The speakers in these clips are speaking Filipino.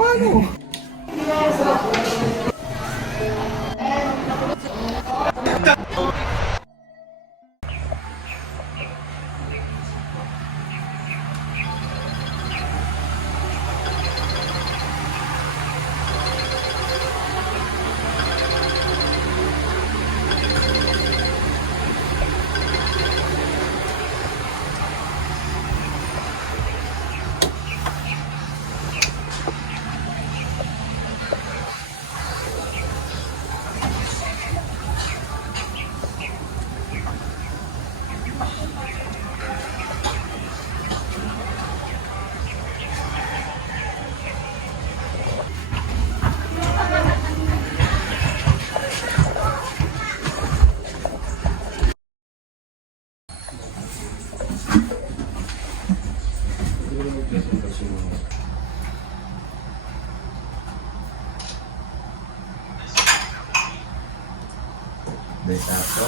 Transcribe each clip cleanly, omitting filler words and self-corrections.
Paano? Besato.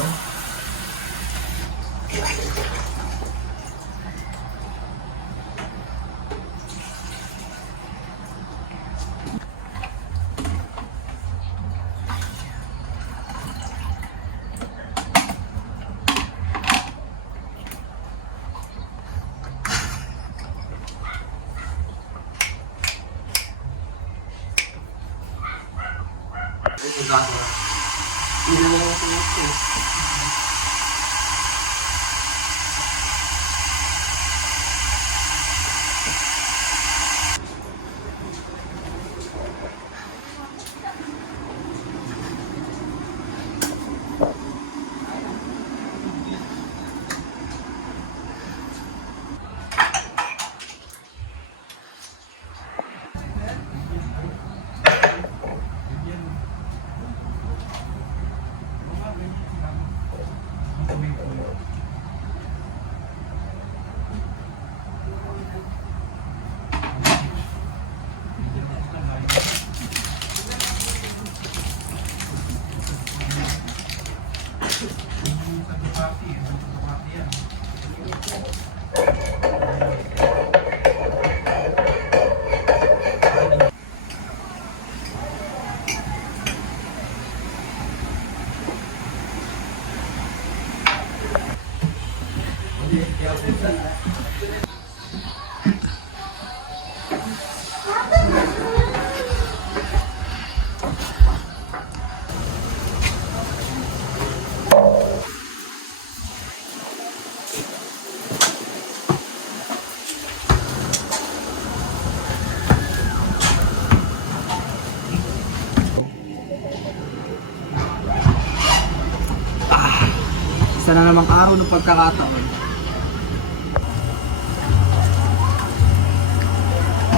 Isa na namang araw ng pagkakataon.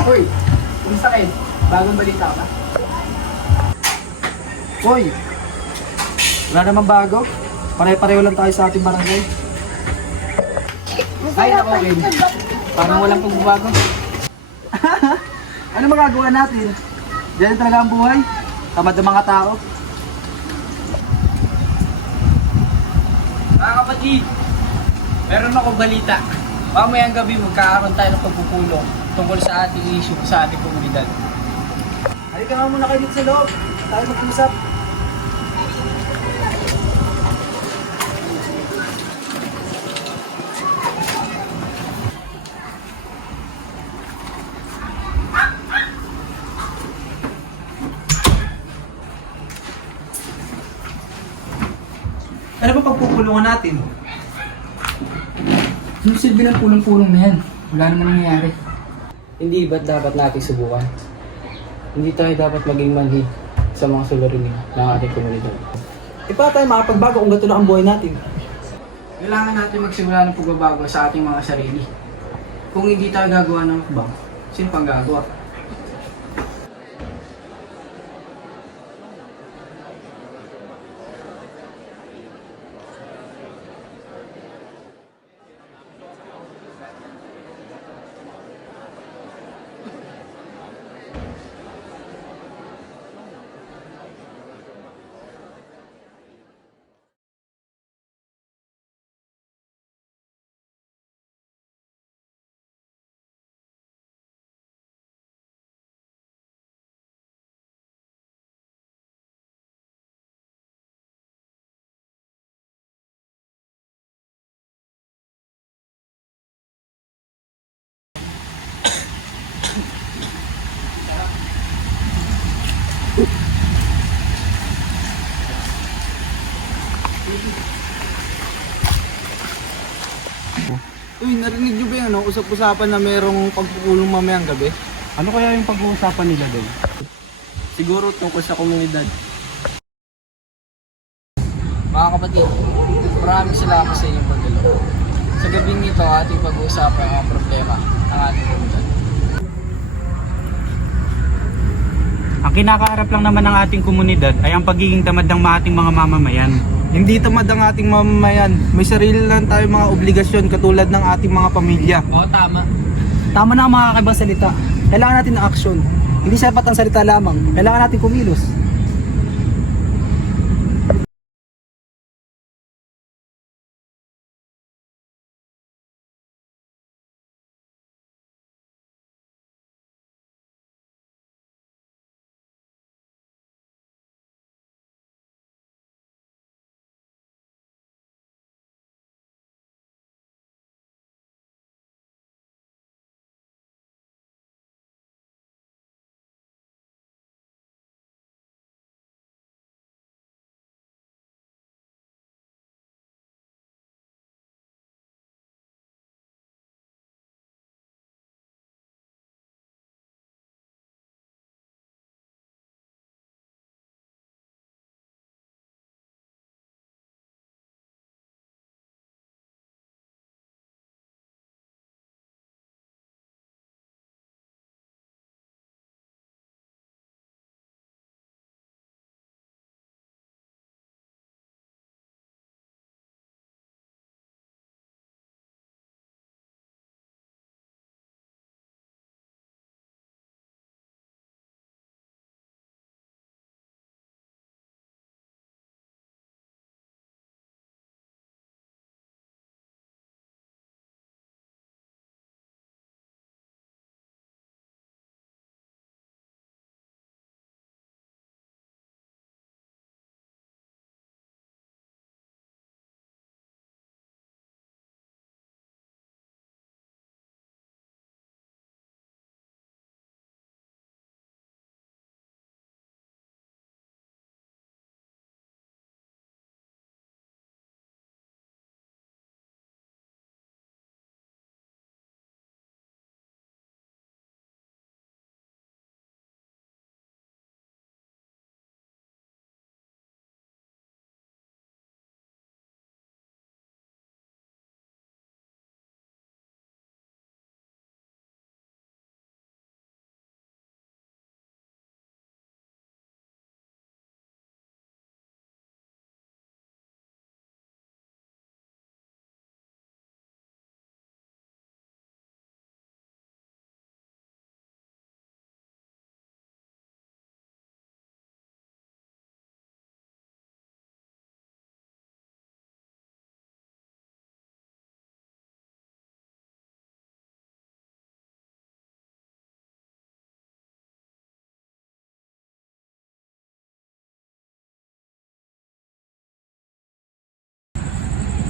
Hoy, kumusta kayo? Bagong balita ka ba? Hoy! Wala namang bago. Pare-pareho lang tayo sa ating barangay. Ay, nako, Ken. Parang walang pagbabago. Ano magagawa natin? Diyan talaga ang buhay. Tamad ng mga tao. Mga kapatid, meron akong balita. Mamayang gabi magkakaroon tayo ng pagpupulong tungkol sa ating issue sa ating komunidad. Halika nga muna kayo dito sa loob. Tayo mag-usap. Ano ba pagpupulungan natin? Anong silbi ng pulong-pulong na yan? Wala naman nangyayari. Hindi ba't dapat natin subukan? Hindi tayo dapat maging manhid sa mga suliranin ng ating komunidad. E paano tayo makapagbago kung gato lang ang buhay natin? Kailangan natin magsimula ng pagbabago sa ating mga sarili. Kung hindi tayo gagawa ng hakbang, sino pang gagawa? narinig niyo ba yung usap-usapan na merong pagpupulong mamayang gabi? Ano kaya yung pag-uusapan nila doon? Siguro tungkol sa komunidad. Mga kapatid, maraming salamat sa inyong pagdalo. Sa gabing ito, ating pag-uusapan ang problema ng ating komunidad. Ang kinakaharap lang naman ng ating komunidad ay ang pagiging tamad ng ating mga mamamayan. Hindi tamad ang ating mamamayan. May sarili lang tayo mga obligasyon katulad ng ating mga pamilya. Oo, tama. Tama na ang mga kakaibang salita. Kailangan natin ng aksyon. Hindi sapat ang salita lamang. Kailangan natin kumilos.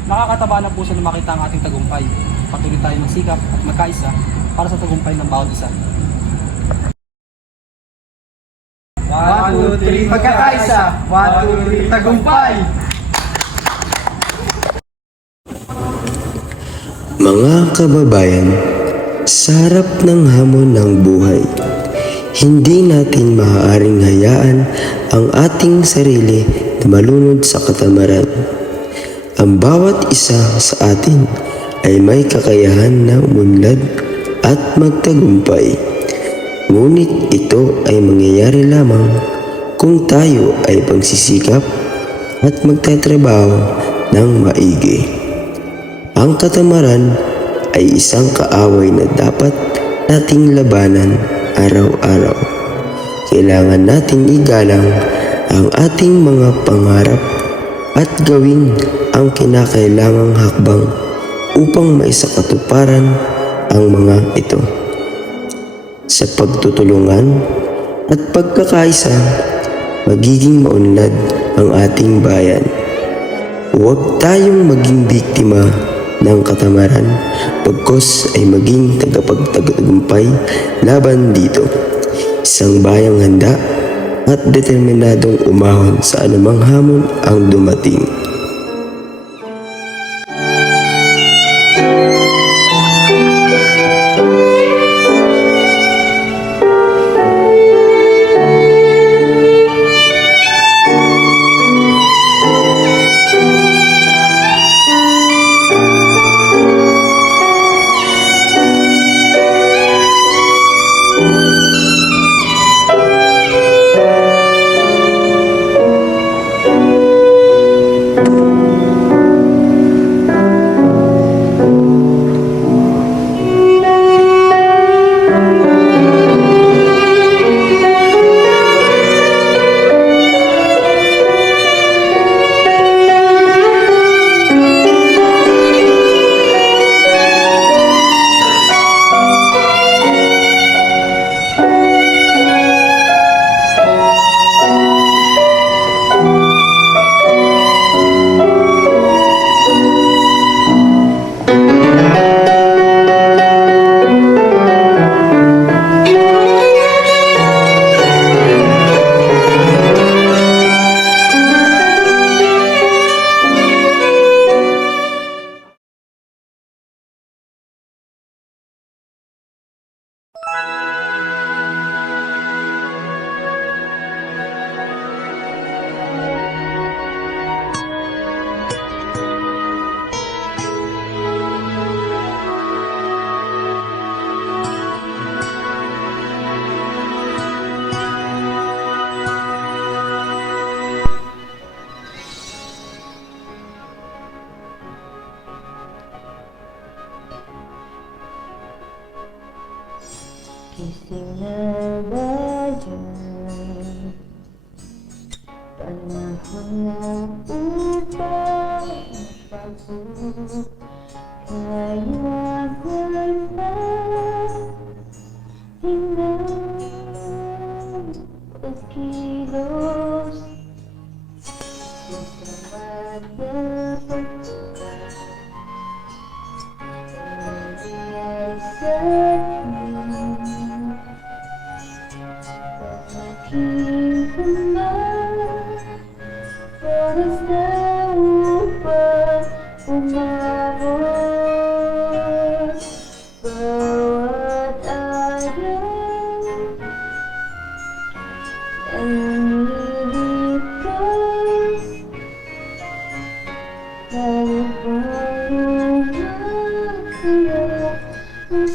Nakakataba ng puso na makita ang ating tagumpay. Patuloy tayo magsikap at magkaisa para sa tagumpay ng bawat isa. 1, 2, 3, magkakaisa! 1, 2, 3, tagumpay! Mga kababayan, sa harap ng hamon ng buhay, hindi natin maaaring hayaan ang ating sarili na malunod sa katamaran. Ang bawat isa sa atin ay may kakayahan na umunlad at magtagumpay. Ngunit ito ay mangyayari lamang kung tayo ay pagsisikap at magtatrabaho ng maigi. Ang katamaran ay isang kaaway na dapat nating labanan araw-araw. Kailangan nating igalang ang ating mga pangarap at gawin ang kinakailangang hakbang upang maisakatuparan ang mga ito. Sa pagtutulungan at pagkakaisa, magiging maunlad ang ating bayan. Huwag tayong maging biktima ng katamaran, pagkos ay maging tagapagtagumpay laban dito. Isang bayang handa at determinadong umahon sa anumang hamon ang dumating.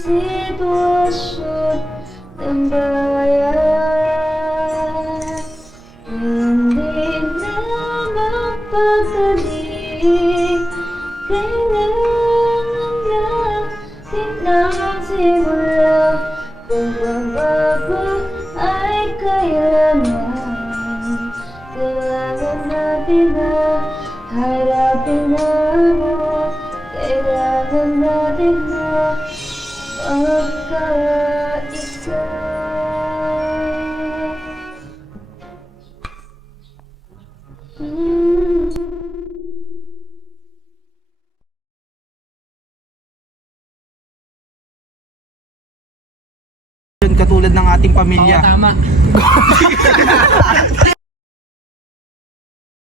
Sitwasyon ng bayan, hindi na mapagdali. Kailangan natin magsimula. Pagbabago ay kailangan. Kailangan natin na harapin ang kailangan natin na magkaisa. Katulad ng ating pamilya. Oo, tama.